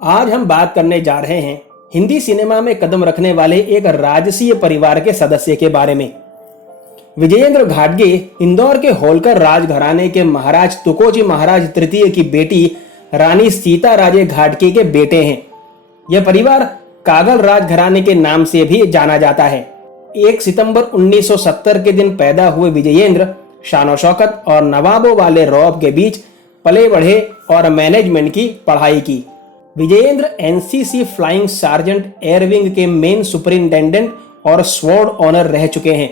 आज हम बात करने जा रहे हैं हिंदी सिनेमा में कदम रखने वाले एक राजसीय परिवार के सदस्य के बारे में। विजयेंद्र घाटगे इंदौर के होलकर राजघराने के महाराज तुकोजी महाराज तृतीय की बेटी रानी सीताराजे घाटगे के बेटे हैं। यह परिवार कागल राजघराने के नाम से भी जाना जाता है। 1 सितंबर 1970 के दिन पैदा हुए विजयेंद्र शान शौकत और नवाबों वाले रौब के बीच पले बढ़े और मैनेजमेंट की पढ़ाई की। Vijayendra NCC flying sergeant air wing के मेन सुपरिंटेंडेंट और स्वॉर्ड ऑनर रह चुके हैं।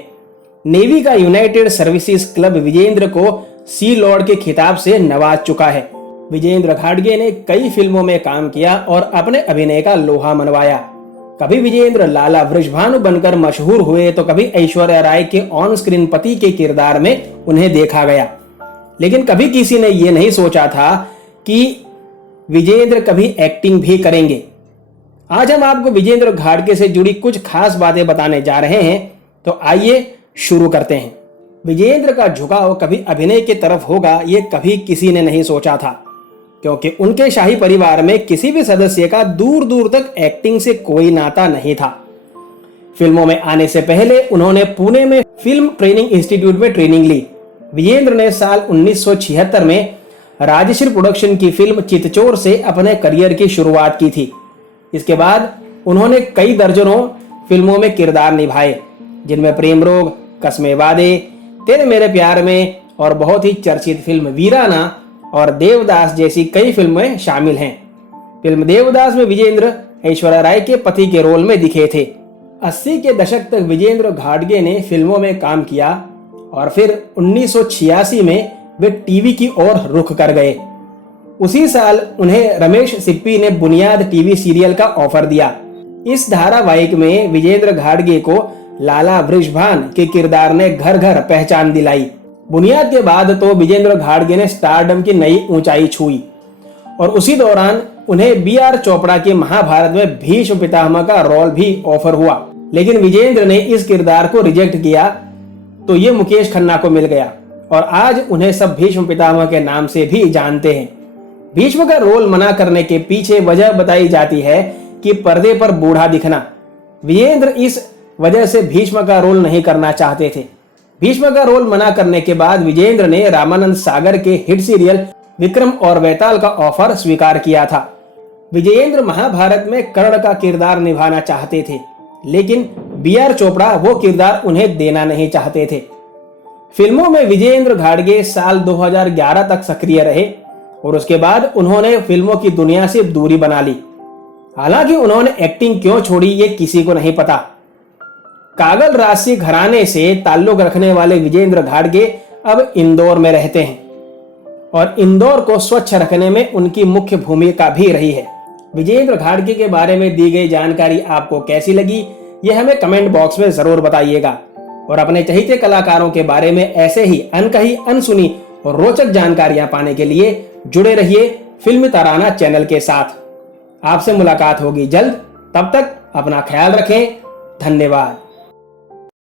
नेवी का यूनाइटेड सर्विसेज क्लब विजयेंद्र को सी लॉर्ड के खिताब से नवाज चुका है। विजयेंद्र घाटगे ने कई फिल्मों में काम किया और अपने अभिनय का लोहा मनवाया। कभी विजयेंद्र लाला वृषभानु बनकर मशहूर हुए तो कभी ऐश्वर्या राय के ऑन स्क्रीन पति के किरदार में उन्हें देखा गया। लेकिन कभी किसी ने यह नहीं सोचा था कि विजयेंद्र कभी एक्टिंग भी करेंगे। आज हम आपको विजयेंद्र घाटगे से जुड़ी कुछ खास बातें बताने जा रहे हैं, तो आइए शुरू करते हैं। विजयेंद्र का झुकाव कभी अभिनय की तरफ होगा ये कभी किसी ने नहीं सोचा था, क्योंकि उनके शाही परिवार में किसी भी सदस्य का दूर दूर तक एक्टिंग से कोई नाता नहीं था। फिल्मों में आने से पहले उन्होंने पुणे में फिल्म ट्रेनिंग इंस्टीट्यूट में ट्रेनिंग ली। विजयेंद्र ने साल 1976 में राजश्री प्रोडक्शन की फिल्म चितचोर से अपने करियर की शुरुआत की थी। इसके बाद उन्होंने कई दर्जनों फिल्मों में किरदार निभाए, जिनमें प्रेम रोग, कस्मे वादे, तेरे मेरे प्यार में और बहुत ही चर्चित फिल्म वीराना और देवदास जैसी कई फिल्में शामिल हैं। फिल्म देवदास में विजयेंद्र ऐश्वर्या राय के पति के रोल में दिखे थे। 80 के दशक तक विजयेंद्र घाटगे ने फिल्मों में काम किया और फिर 1986 में वे टीवी की ओर रुख कर गए। उसी साल उन्हें रमेश सिप्पी ने बुनियाद टीवी सीरियल का ऑफर दिया। इस धारावाहिक में विजयेंद्र घाटगे को लाला वृषभान के किरदार ने घर घर पहचान दिलाई। बुनियाद के बाद तो विजयेंद्र घाटगे ने स्टारडम की नई ऊंचाई छुई और उसी दौरान उन्हें बी.आर. चोपड़ा के महाभारत में भीष्म पितामह का रोल भी ऑफर हुआ। लेकिन विजयेंद्र ने इस किरदार को रिजेक्ट किया तो ये मुकेश खन्ना को मिल गया और आज उन्हें सब भीष्म पितामह के नाम से भी जानते हैं। भीष्म का रोल मना करने के पीछे वजह बताई जाती है कि पर्दे पर बूढ़ा दिखना। विजयेंद्र इस वजह से भीष्म का रोल नहीं करना चाहते थे। भीष्म का रोल मना करने के बाद विजयेंद्र ने रामानंद सागर के हिट सीरियल विक्रम और वेताल का ऑफर स्वीकार किया था। विजयेंद्र महाभारत में कर्ण का किरदार निभाना चाहते थे, लेकिन बी.आर. चोपड़ा वो किरदार उन्हें देना नहीं चाहते थे। फिल्मों में विजयेंद्र घाटगे साल 2011 तक सक्रिय रहे और उसके बाद उन्होंने फिल्मों की दुनिया से दूरी बना ली। हालांकि उन्होंने एक्टिंग क्यों छोड़ी ये किसी को नहीं पता। कागल राजसी घराने से ताल्लुक रखने वाले विजयेंद्र घाटगे अब इंदौर में रहते हैं और इंदौर को स्वच्छ रखने में उनकी मुख्य भूमिका भी रही है। विजयेंद्र घाटगे के बारे में दी गई जानकारी आपको कैसी लगी, यह हमें कमेंट बॉक्स में जरूर बताइएगा और अपने चहेते कलाकारों के बारे में ऐसे ही अनकही, अनसुनी और रोचक जानकारियां पाने के लिए जुड़े रहिए फिल्मी तराना चैनल के साथ। आपसे मुलाकात होगी जल्द, तब तक अपना ख्याल रखें। धन्यवाद।